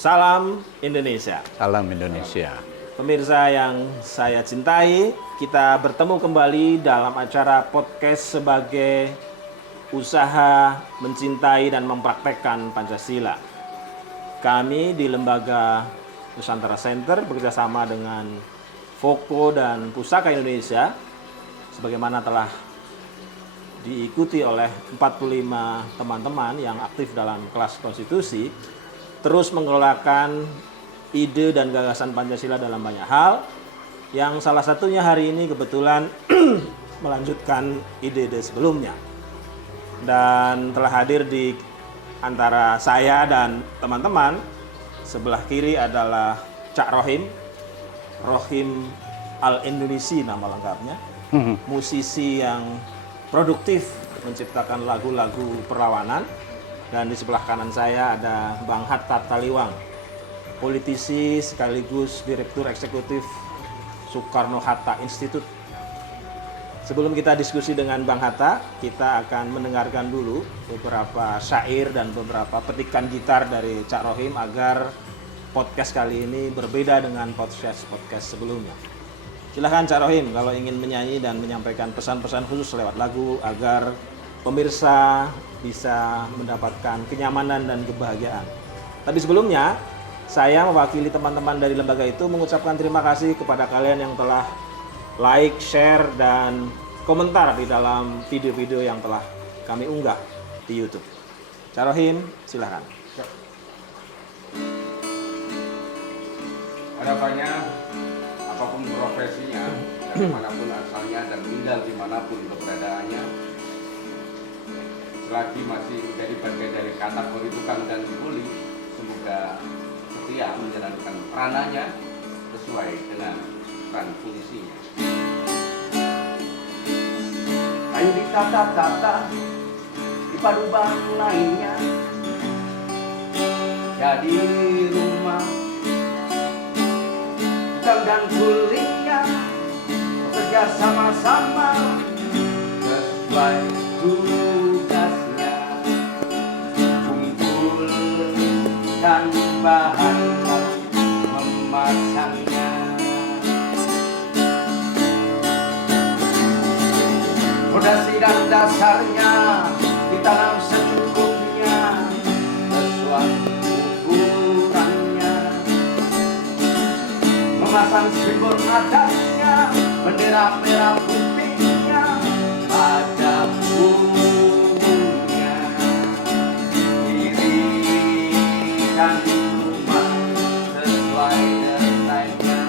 Salam Indonesia. Salam Indonesia. Pemirsa yang saya cintai, kita bertemu kembali dalam acara podcast sebagai usaha mencintai dan mempraktekkan Pancasila. Kami di Lembaga Nusantara Center bekerjasama dengan Foko dan Pusaka Indonesia, sebagaimana telah diikuti oleh 45 teman-teman yang aktif dalam kelas konstitusi, terus mengelolakan ide dan gagasan Pancasila dalam banyak hal, yang salah satunya hari ini kebetulan melanjutkan ide-ide sebelumnya. Dan telah hadir di antara saya dan teman-teman, sebelah kiri adalah Cak Rohim Al-Indonesi nama lengkapnya, musisi yang produktif menciptakan lagu-lagu perlawanan. Dan di sebelah kanan saya ada Bang Hatta Taliwang, politisi sekaligus Direktur Eksekutif Soekarno-Hatta Institute. Sebelum kita diskusi dengan Bang Hatta, kita akan mendengarkan dulu beberapa syair dan beberapa petikan gitar dari Cak Rohim agar podcast kali ini berbeda dengan podcast sebelumnya. Silahkan Cak Rohim kalau ingin menyanyi dan menyampaikan pesan-pesan khusus lewat lagu agar pemirsa bisa mendapatkan kenyamanan dan kebahagiaan. Tapi sebelumnya, saya mewakili teman-teman dari lembaga itu mengucapkan terima kasih kepada kalian yang telah like, share, dan komentar di dalam video-video yang telah kami unggah di YouTube. Cak Rohim, silahkan. Harapannya, apapun profesinya, dari manapun asalnya, dan tinggal dimanapun keberadaannya, selagi masih menjadi bagian dari kategori tukang dan kuli, semoga setia menjalankan peranannya sesuai dengan peran fungsinya. Ayo ditata-tata, dipadu lainnya, jadi rumah tukang dan kulinya bekerja sama-sama sesuai tugasnya, kumpul dan bahan memasangnya. Fondasi dan dasarnya ditanam secukupnya sesuai ukurannya, memasang simbol adatnya, bendera merah putihnya pada punggungnya, dirikan rumah sesuai desainnya.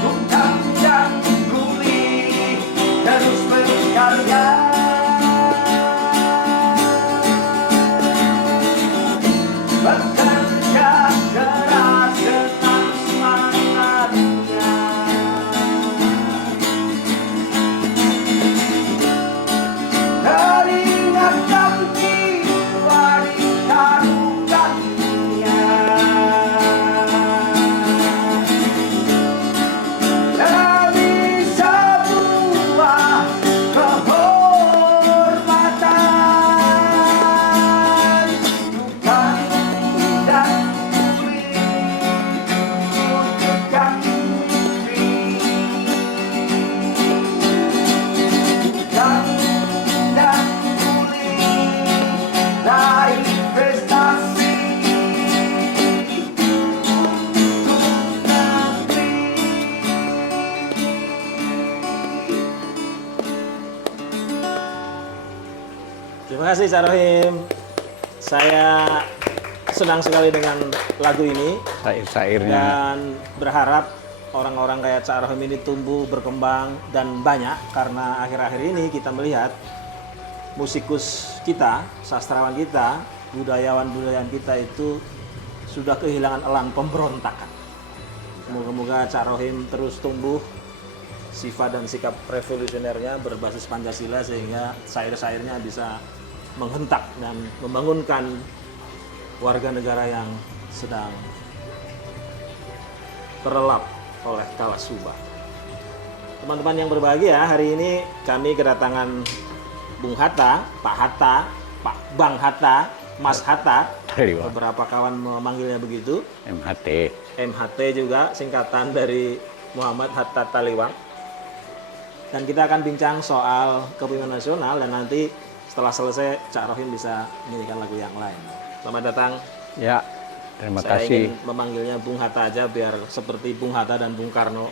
Tukang dan kuli terus berkarya, bekerja keras dengan semangatnya. Teringat dan jiwa ditaruhkannya demi sebuah kehormatan. Tukang dan kuli wujudkan mimpi, tukang dan kuli raih prestasi untuk negeri. Terima kasih Cak Rohim. Saya senang sekali dengan lagu ini Syair-syairnya. dan berharap orang-orang kayak Cak Rohim ini tumbuh, berkembang, dan banyak, karena akhir-akhir ini kita melihat musikus kita, sastrawan kita, budayawan kita itu sudah kehilangan elang pemberontakan. Semoga Cak Rohim terus tumbuh sifat dan sikap revolusionernya berbasis Pancasila sehingga syair-syairnya bisa menghentak dan membangunkan warga negara yang sedang terlelap oleh kala subah. Teman-teman yang berbahagia, hari ini kami kedatangan Bung Hatta, Pak Hatta, Pak Bang Hatta, Mas Hatta. Taliwang. Beberapa kawan memanggilnya begitu. MHT. MHT juga singkatan dari Muhammad Hatta Taliwang. Dan kita akan bincang soal kepemimpinan nasional dan nanti setelah selesai Cak Rohim bisa menyanyikan lagu yang lain. Selamat datang. Ya, terima Saya kasih. ingin memanggilnya Bung Hatta aja biar seperti Bung Hatta dan Bung Karno.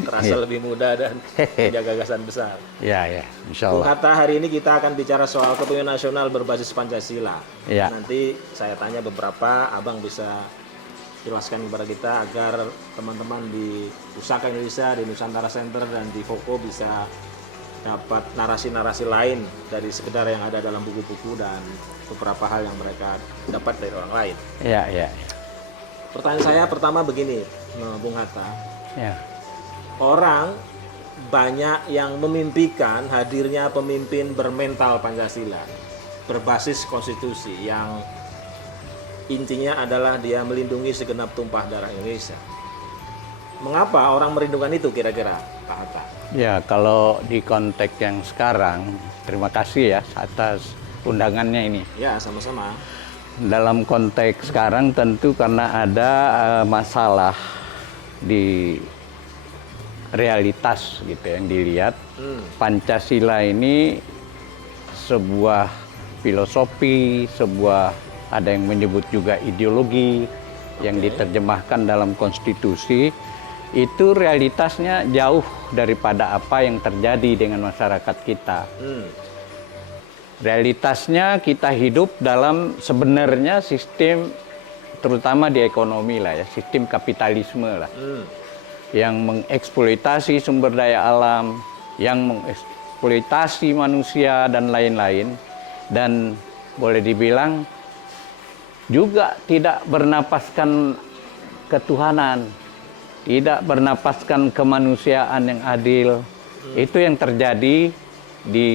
Terasa lebih muda dan punya gagasan besar. Ya, insya Bung Allah. Hatta, hari ini kita akan bicara soal kepemimpinan nasional berbasis Pancasila. Ya. Nanti saya tanya beberapa, Abang bisa jelaskan kepada kita agar teman-teman di Pusaka Indonesia, di Nusantara Center dan di Foko bisa dapat narasi-narasi lain dari sekedar yang ada dalam buku-buku dan beberapa hal yang mereka dapat dari orang lain. Ya. Pertanyaan saya pertama begini, Bung Hatta. Ya. Orang banyak yang memimpikan hadirnya pemimpin bermental Pancasila, berbasis konstitusi yang intinya adalah dia melindungi segenap tumpah darah Indonesia. Mengapa orang merindukan itu kira-kira, Pak Hatta? Ya, kalau di konteks yang sekarang, terima kasih ya atas undangannya ini. Ya, sama-sama. Dalam konteks sekarang tentu karena ada masalah di realitas gitu yang dilihat. Pancasila ini sebuah filosofi, ada yang menyebut juga ideologi yang diterjemahkan dalam konstitusi. Itu realitasnya jauh daripada apa yang terjadi dengan masyarakat kita. Realitasnya kita hidup dalam sebenarnya sistem, terutama di ekonomi lah ya, sistem kapitalisme lah, yang mengeksploitasi sumber daya alam, yang mengeksploitasi manusia dan lain-lain, dan boleh dibilang juga tidak bernapaskan ketuhanan, tidak bernapaskan kemanusiaan yang adil. Itu yang terjadi di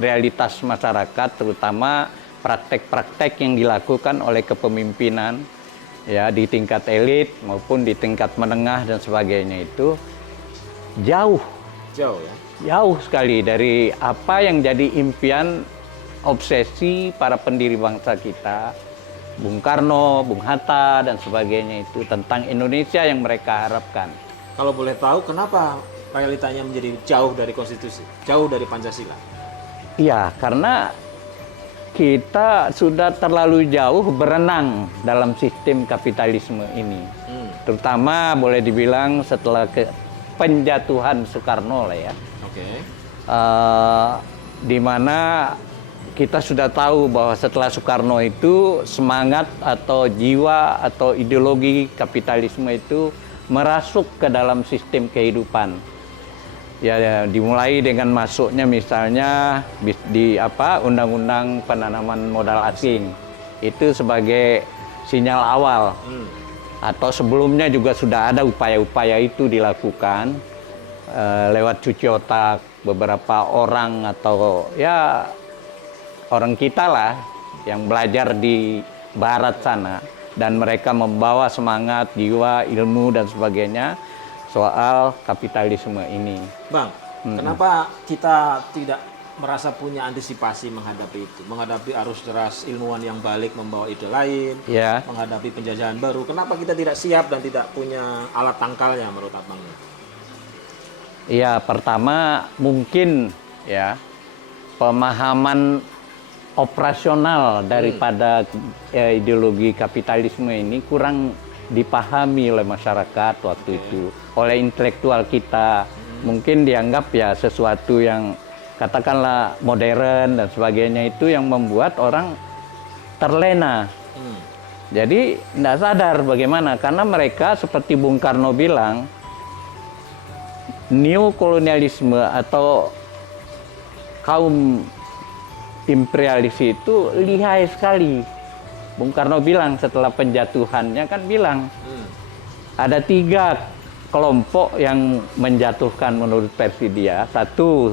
realitas masyarakat, terutama praktek-praktek yang dilakukan oleh kepemimpinan ya di tingkat elit maupun di tingkat menengah dan sebagainya. Itu jauh sekali dari apa yang jadi impian obsesi para pendiri bangsa kita, Bung Karno, Bung Hatta, dan sebagainya itu tentang Indonesia yang mereka harapkan. Kalau boleh tahu, kenapa realitanya menjadi jauh dari konstitusi, jauh dari Pancasila? Iya, karena kita sudah terlalu jauh berenang dalam sistem kapitalisme ini. Terutama boleh dibilang setelah penjatuhan Soekarno lah ya. Di mana kita sudah tahu bahwa setelah Soekarno itu semangat atau jiwa atau ideologi kapitalisme itu merasuk ke dalam sistem kehidupan. Ya, dimulai dengan masuknya misalnya di undang-undang penanaman modal asing. Itu sebagai sinyal awal. Atau sebelumnya juga sudah ada upaya-upaya itu dilakukan lewat cuci otak beberapa orang atau ya orang kita lah yang belajar di barat sana, dan mereka membawa semangat, jiwa, ilmu dan sebagainya soal kapitalisme ini. Bang, kenapa kita tidak merasa punya antisipasi menghadapi itu, menghadapi arus deras ilmuwan yang balik membawa ide lain, Ya. menghadapi penjajahan baru? Kenapa kita tidak siap dan tidak punya alat tangkalnya menurut Abang? Ya, pertama mungkin ya pemahaman operasional daripada ideologi kapitalisme ini kurang dipahami oleh masyarakat waktu itu, oleh intelektual kita. Mungkin dianggap ya sesuatu yang katakanlah modern dan sebagainya, itu yang membuat orang terlena. Jadi tidak sadar bagaimana, karena mereka seperti Bung Karno bilang, neokolonialisme atau kaum imperialis itu lihai sekali. Bung Karno bilang setelah penjatuhannya kan bilang ada 3 kelompok yang menjatuhkan menurut versi dia. Satu,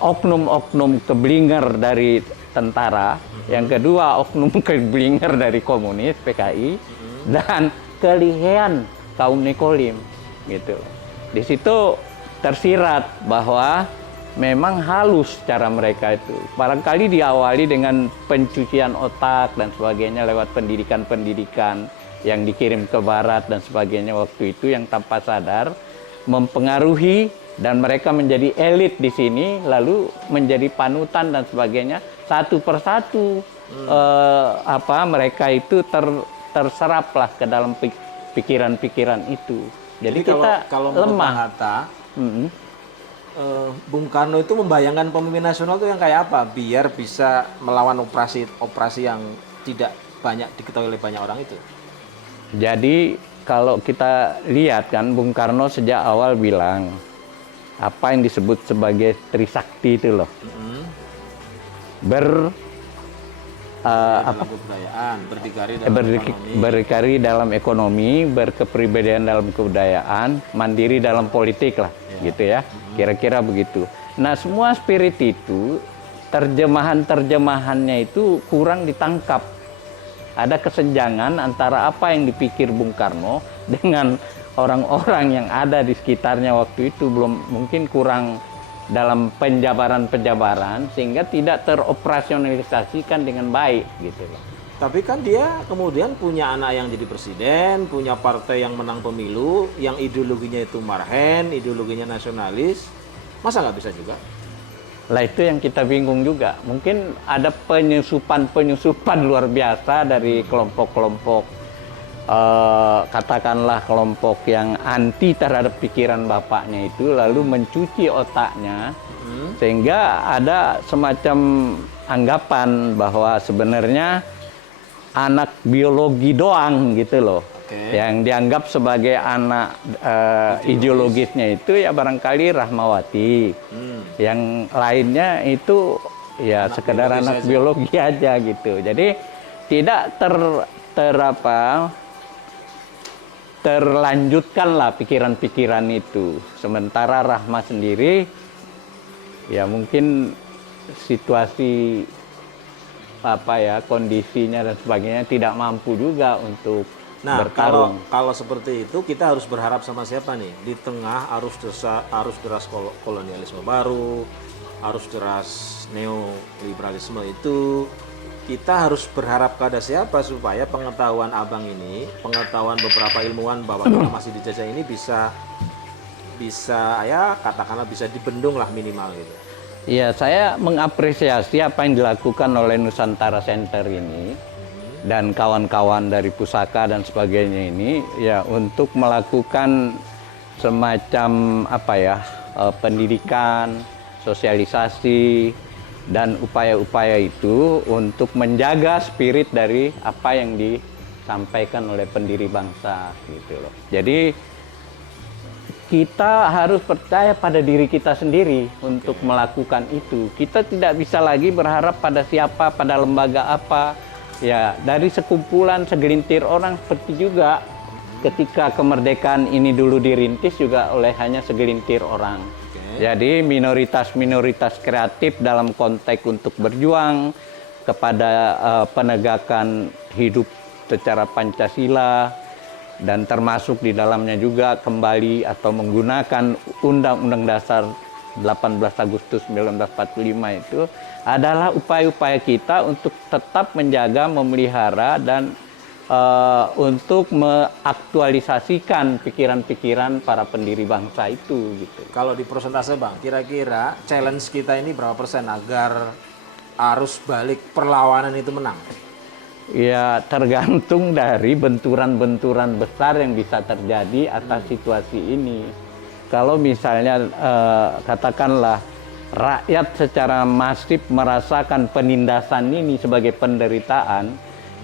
oknum-oknum keblinger dari tentara. Yang kedua, oknum keblinger dari komunis, PKI. Dan kelihean kaum Nekolim gitu. Di situ tersirat bahwa memang halus cara mereka itu. Barangkali diawali dengan pencucian otak dan sebagainya lewat pendidikan-pendidikan yang dikirim ke barat dan sebagainya waktu itu yang tanpa sadar mempengaruhi dan mereka menjadi elit di sini lalu menjadi panutan dan sebagainya satu persatu mereka itu terseraplah ke dalam pikiran-pikiran itu. Jadi kita kalau lemah. Hatta, Bung Karno itu membayangkan pemimpin nasional itu yang kayak apa biar bisa melawan operasi yang tidak banyak diketahui oleh banyak orang itu. Jadi kalau kita lihat kan Bung Karno sejak awal bilang apa yang disebut sebagai Trisakti itu loh. Dalam kebudayaan, berdikari dalam ekonomi, berkepribadian dalam kebudayaan, mandiri dalam politik lah, gitu ya. Kira-kira begitu. Nah, semua spirit itu terjemahannya itu kurang ditangkap. Ada kesenjangan antara apa yang dipikir Bung Karno dengan orang-orang yang ada di sekitarnya waktu itu mungkin kurang dalam penjabaran sehingga tidak teroperasionalisasikan dengan baik gitu loh. Tapi kan dia kemudian punya anak yang jadi presiden, punya partai yang menang pemilu, yang ideologinya itu marhen, ideologinya nasionalis. Masa nggak bisa juga? Lah itu yang kita bingung juga. Mungkin ada penyusupan luar biasa dari kelompok-kelompok katakanlah kelompok yang anti terhadap pikiran bapaknya itu lalu mencuci otaknya sehingga ada semacam anggapan bahwa sebenarnya anak biologi doang gitu loh. Yang dianggap sebagai anak ideologisnya itu ya barangkali Rahmawati. Yang lainnya itu ya sekedar anak biologi aja gitu. Jadi tidak terlanjutkanlah pikiran-pikiran itu. Sementara Rahma sendiri ya mungkin situasi kondisinya dan sebagainya tidak mampu juga untuk bertarung. Kalau seperti itu kita harus berharap sama siapa nih? Di tengah arus deras kolonialisme baru, arus deras neoliberalisme itu, kita harus berharap pada siapa supaya pengetahuan abang ini, pengetahuan beberapa ilmuwan bahwa kita masih dijajah ini bisa ya katakanlah bisa dibendung lah minimal gitu. Iya, saya mengapresiasi apa yang dilakukan oleh Nusantara Center ini dan kawan-kawan dari pusaka dan sebagainya ini ya untuk melakukan semacam pendidikan, sosialisasi dan upaya-upaya itu untuk menjaga spirit dari apa yang disampaikan oleh pendiri bangsa gitu loh. Jadi kita harus percaya pada diri kita sendiri untuk melakukan itu. Kita tidak bisa lagi berharap pada siapa, pada lembaga apa. Ya, dari sekumpulan segelintir orang seperti juga ketika kemerdekaan ini dulu dirintis juga oleh hanya segelintir orang. Jadi minoritas-minoritas kreatif dalam konteks untuk berjuang kepada penegakan hidup secara Pancasila dan termasuk di dalamnya juga kembali atau menggunakan Undang-Undang Dasar 18 Agustus 1945 itu adalah upaya-upaya kita untuk tetap menjaga, memelihara dan untuk mengaktualisasikan pikiran-pikiran para pendiri bangsa itu gitu. Kalau di persentase Bang, kira-kira challenge kita ini berapa persen agar arus balik perlawanan itu menang? Ya tergantung dari benturan-benturan besar yang bisa terjadi atas situasi ini. Kalau misalnya katakanlah rakyat secara masif merasakan penindasan ini sebagai penderitaan,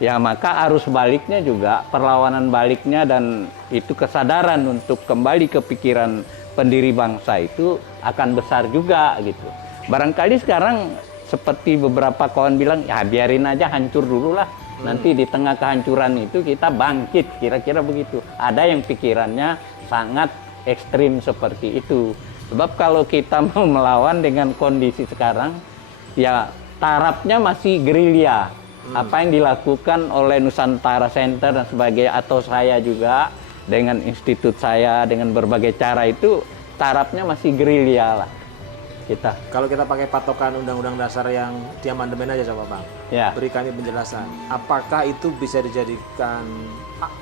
ya maka arus baliknya juga, perlawanan baliknya dan itu kesadaran untuk kembali ke pikiran pendiri bangsa itu akan besar juga gitu. Barangkali sekarang seperti beberapa kawan bilang, ya biarin aja hancur dulu lah. Nanti di tengah kehancuran itu kita bangkit, kira-kira begitu. Ada yang pikirannya sangat ekstrim seperti itu. Sebab kalau kita mau melawan dengan kondisi sekarang, ya tarafnya masih gerilya. Apa yang dilakukan oleh Nusantara Center dan sebagainya, atau saya juga dengan institut saya, dengan berbagai cara itu, tarafnya masih gerilya lah. kita. Kalau kita pakai patokan Undang-Undang Dasar yang di amandemen aja coba Bang. Ya. Beri kami penjelasan. Apakah itu bisa dijadikan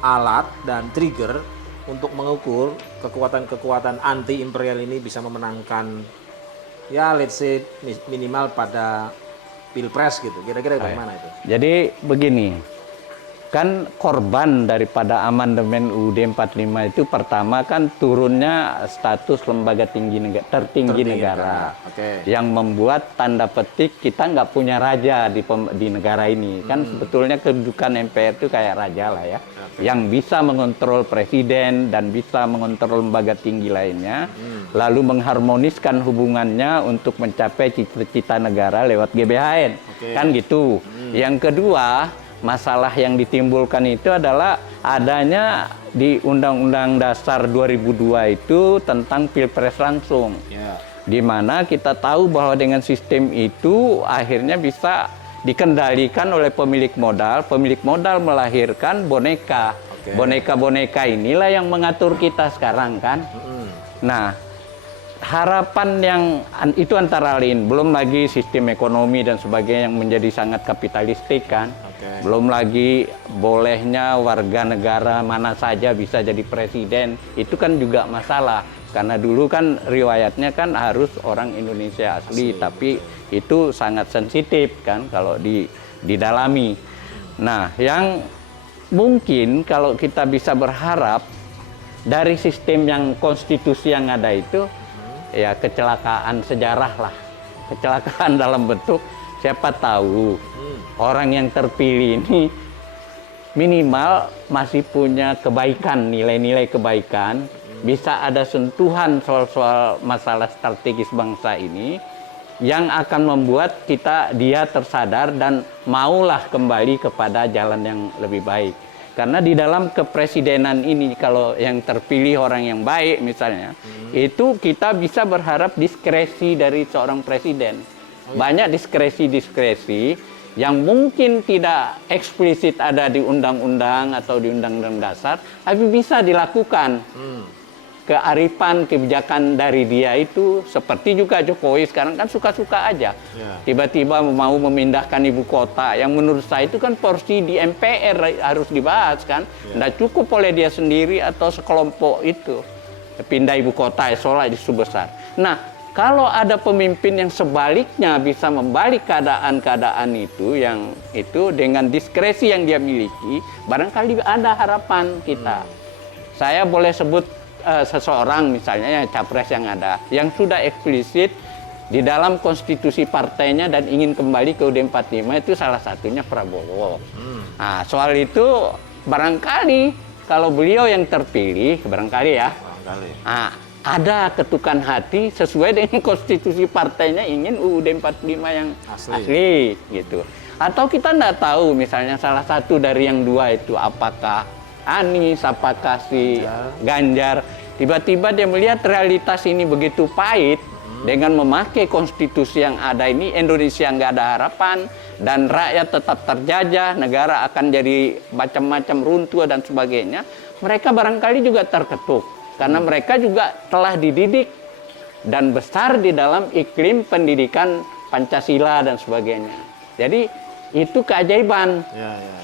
alat dan trigger untuk mengukur kekuatan-kekuatan anti imperial ini bisa memenangkan ya let's say minimal pada Pilpres gitu. Kira-kira bagaimana itu? Jadi begini, kan korban daripada amandemen UUD 45 itu pertama kan turunnya status lembaga tertinggi negara. Oke. Yang membuat tanda petik kita nggak punya raja di negara ini. Kan sebetulnya kedudukan MPR itu kayak raja lah ya. Yang bisa mengontrol presiden dan bisa mengontrol lembaga tinggi lainnya. Lalu mengharmoniskan hubungannya untuk mencapai cita-cita negara lewat GBHN. Kan gitu. Yang kedua, masalah yang ditimbulkan itu adalah adanya di Undang-Undang Dasar 2002 itu tentang Pilpres langsung. Ya. Di mana kita tahu bahwa dengan sistem itu akhirnya bisa dikendalikan oleh pemilik modal melahirkan boneka. Boneka-boneka inilah yang mengatur kita sekarang kan. Nah, harapan yang itu antara lain, belum lagi sistem ekonomi dan sebagainya yang menjadi sangat kapitalistik kan. Belum lagi bolehnya warga negara mana saja bisa jadi presiden, itu kan juga masalah. Karena dulu kan riwayatnya kan harus orang Indonesia asli. Tapi itu sangat sensitif kan kalau didalami. Nah, yang mungkin kalau kita bisa berharap dari sistem yang konstitusi yang ada itu, ya kecelakaan sejarah lah. Kecelakaan dalam bentuk siapa tahu orang yang terpilih ini minimal masih punya kebaikan, nilai-nilai kebaikan, bisa ada sentuhan soal-soal masalah strategis bangsa ini yang akan membuat dia tersadar dan maulah kembali kepada jalan yang lebih baik. Karena di dalam kepresidenan ini kalau yang terpilih orang yang baik misalnya, itu kita bisa berharap diskresi dari seorang presiden. Banyak diskresi-diskresi yang mungkin tidak eksplisit ada di undang-undang atau di undang-undang dasar, tapi bisa dilakukan. Kearifan, kebijakan dari dia itu, seperti juga Jokowi sekarang kan suka-suka aja. Tiba-tiba mau memindahkan ibu kota, yang menurut saya itu kan porsi di MPR harus dibahas kan. Nggak cukup oleh dia sendiri atau sekelompok itu. Pindah ibu kota, seolah isu besar. Nah, kalau ada pemimpin yang sebaliknya bisa membalik keadaan-keadaan itu, yang itu dengan diskresi yang dia miliki, barangkali ada harapan kita. Saya boleh sebut seseorang misalnya yang capres yang ada, yang sudah eksplisit di dalam konstitusi partainya dan ingin kembali ke UUD 45, itu salah satunya Prabowo. Nah, soal itu barangkali kalau beliau yang terpilih, barangkali ya, ada ketukan hati sesuai dengan konstitusi partainya ingin UUD 45 yang asli gitu. Atau kita nggak tahu misalnya salah satu dari yang dua itu apakah Anies, apakah si Ganjar, tiba-tiba dia melihat realitas ini begitu pahit, dengan memakai konstitusi yang ada ini Indonesia nggak ada harapan dan rakyat tetap terjajah, negara akan jadi macam-macam runtuh dan sebagainya. Mereka barangkali juga terketuk karena mereka juga telah dididik dan besar di dalam iklim pendidikan Pancasila dan sebagainya. Jadi itu keajaiban.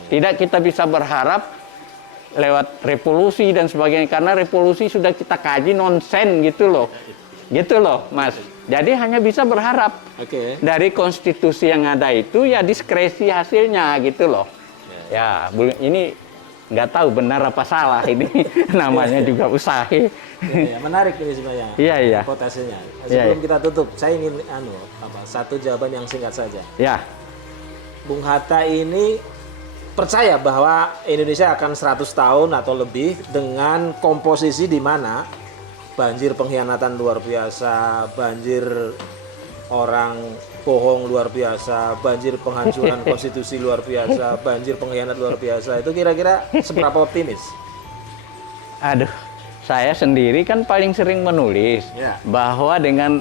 Tidak kita bisa berharap lewat revolusi dan sebagainya, karena revolusi sudah kita kaji nonsen gitu loh Mas. Jadi hanya bisa berharap dari konstitusi yang ada itu ya diskresi hasilnya gitu loh. Ya ini nggak tahu benar apa salah ini namanya juga usaha. Menarik ini sebenarnya. Iya. Hipotesisnya. Sebelum kita tutup, saya ingin satu jawaban yang singkat saja. Ya. Bung Hatta ini percaya bahwa Indonesia akan 100 tahun atau lebih dengan komposisi di mana banjir pengkhianatan luar biasa, banjir orang bohong luar biasa, banjir penghancuran konstitusi luar biasa, banjir pengkhianat luar biasa. Itu kira-kira seberapa optimis? Aduh, saya sendiri kan paling sering menulis bahwa dengan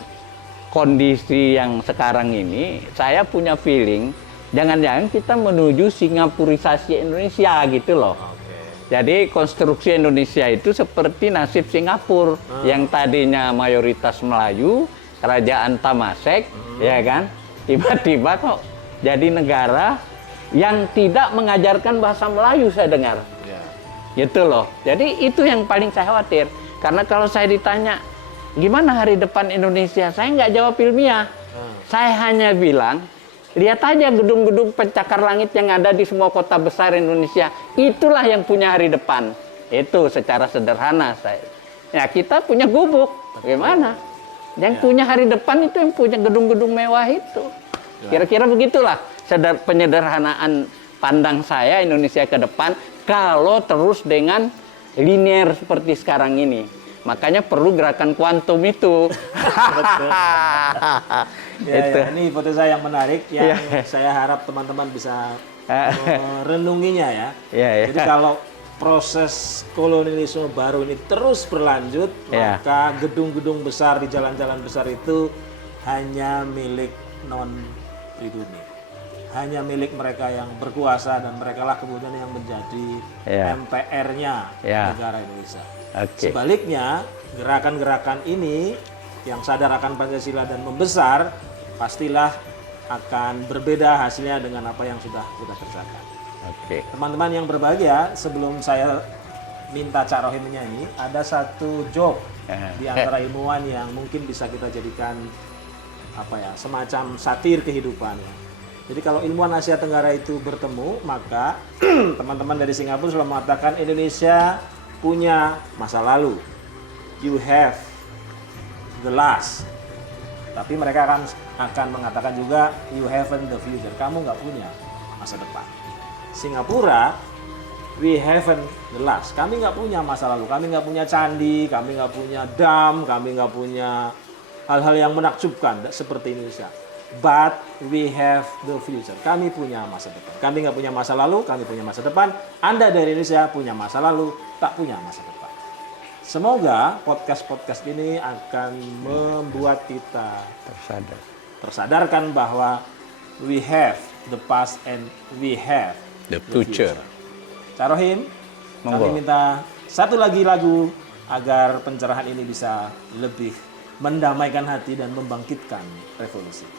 kondisi yang sekarang ini, saya punya feeling jangan-jangan kita menuju Singapurisasi Indonesia gitu loh. Jadi konstruksi Indonesia itu seperti nasib Singapura yang tadinya mayoritas Melayu, kerajaan Tamasek, ya kan? Tiba-tiba kok jadi negara yang tidak mengajarkan bahasa Melayu, saya dengar. Ya. Gitu loh. Jadi itu yang paling saya khawatir. Karena kalau saya ditanya, gimana hari depan Indonesia? Saya nggak jawab ilmiah. Saya hanya bilang, lihat aja gedung-gedung pencakar langit yang ada di semua kota besar Indonesia. Itulah yang punya hari depan. Itu secara sederhana saya. Ya kita punya gubuk. Gimana? Yang punya hari depan itu yang punya gedung-gedung mewah itu. Kira-kira begitulah penyederhanaan pandang saya Indonesia ke depan kalau terus dengan linear seperti sekarang ini. Makanya perlu gerakan kuantum itu. Ya, ini hipotesa yang menarik yang saya harap teman-teman bisa merenunginya ya. Jadi kalau proses kolonialisme baru ini terus berlanjut, maka gedung-gedung besar di jalan-jalan besar itu hanya milik non-pribumi. Hanya milik mereka yang berkuasa dan mereka lah kemudian yang menjadi MPR-nya negara Indonesia. Sebaliknya, gerakan-gerakan ini yang sadar akan Pancasila dan membesar, pastilah akan berbeda hasilnya dengan apa yang sudah kita kerjakan. Teman-teman yang berbahagia, sebelum saya minta Cak Rohim menyanyi, ada satu joke di antara ilmuwan yang mungkin bisa kita jadikan semacam satir kehidupan. Jadi kalau ilmuwan Asia Tenggara itu bertemu, maka teman-teman dari Singapura selalu mengatakan Indonesia punya masa lalu. You have the last. Tapi mereka akan mengatakan juga you haven't the future. Kamu nggak punya masa depan. Singapura, we haven't the last. Kami nggak punya masa lalu. Kami nggak punya candi, kami nggak punya dam, kami nggak punya hal-hal yang menakjubkan seperti Indonesia. But we have the future. Kami punya masa depan. Kami nggak punya masa lalu, kami punya masa depan. Anda dari Indonesia punya masa lalu, tak punya masa depan. Semoga podcast-podcast ini akan membuat kita tersadarkan bahwa we have the past and we have the future. Cak Rohim, kami minta satu lagi lagu agar pencerahan ini bisa lebih mendamaikan hati dan membangkitkan revolusi.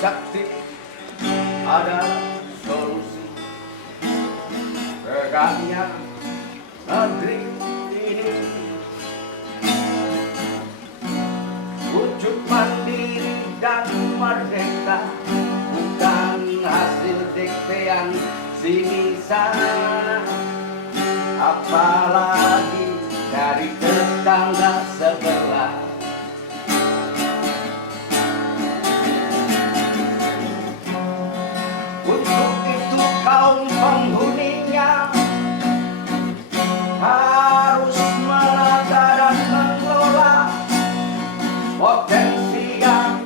Sakti ada solusi tegaknya negeri ini, wujud mandiri dan merdeka bukan hasil diktean sini sana, apalagi dari tetangga sebelah. Untuk itu kaum penghuninya harus menata dan mengelola potensi yang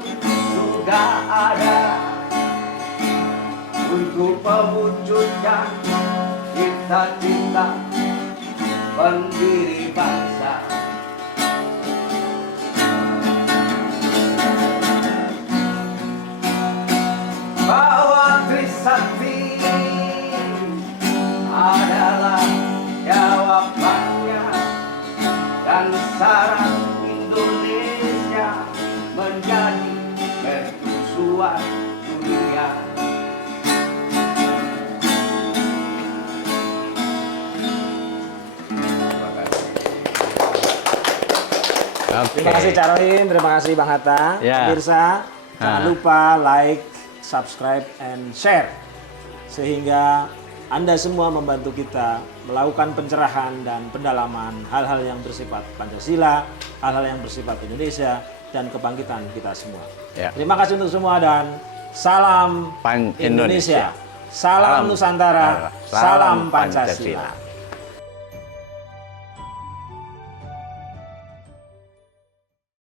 sudah ada. Untuk mewujudkan cita-cita pendiri bangsa. Bahwa Trisakti adalah jawabannya dan saran Indonesia menjadi mercusuar dunia. Terima kasih Cak Rohim, terima kasih Bang Hatta. Pemirsa, jangan lupa like, subscribe, and share. Sehingga Anda semua membantu kita melakukan pencerahan dan pendalaman hal-hal yang bersifat Pancasila, hal-hal yang bersifat Indonesia, dan kebangkitan kita semua. Terima kasih untuk semua dan salam Indonesia. Salam Nusantara, salam Pancasila.